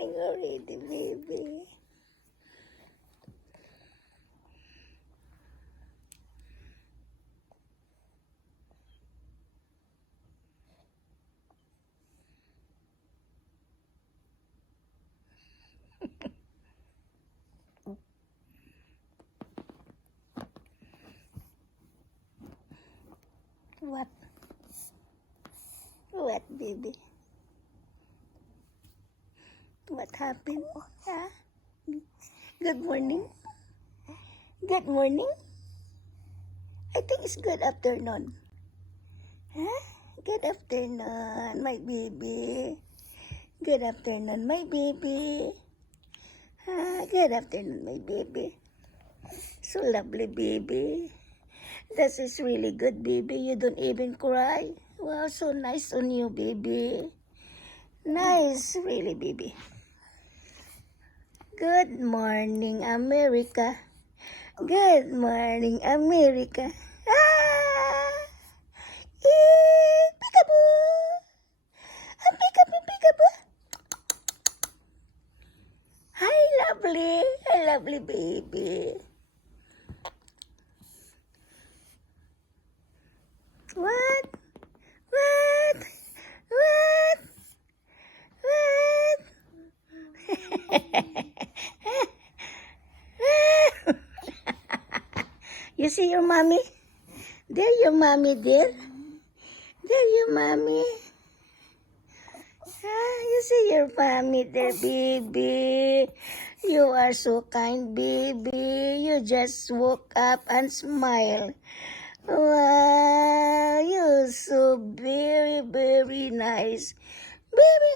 morning already, baby. What? What, baby? What happened? Huh? Good morning? Good morning? I think it's good afternoon. Huh? Good afternoon, my baby. Good afternoon, my baby. Good afternoon, my baby. So lovely, baby. This is really good, baby. You don't even cry. Wow, so nice on you, baby. Nice, really, baby. Good morning, America. Good morning, America. Peekaboo. Peekaboo, peekaboo. Hi, lovely. Hi, lovely, baby. What? What? What? What? You see your mommy? There your mommy, there. There your mommy. You see your mommy there, baby. You are so kind, baby. You just woke up and smile. Wow, you're so very, very nice. Baby.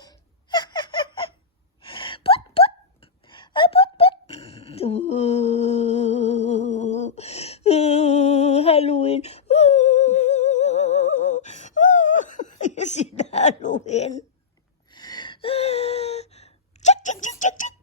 Put, put. Put, put. Ooh. Ooh, Halloween. Ooh. Ooh. You see the Halloween? Check, check, check, check, check.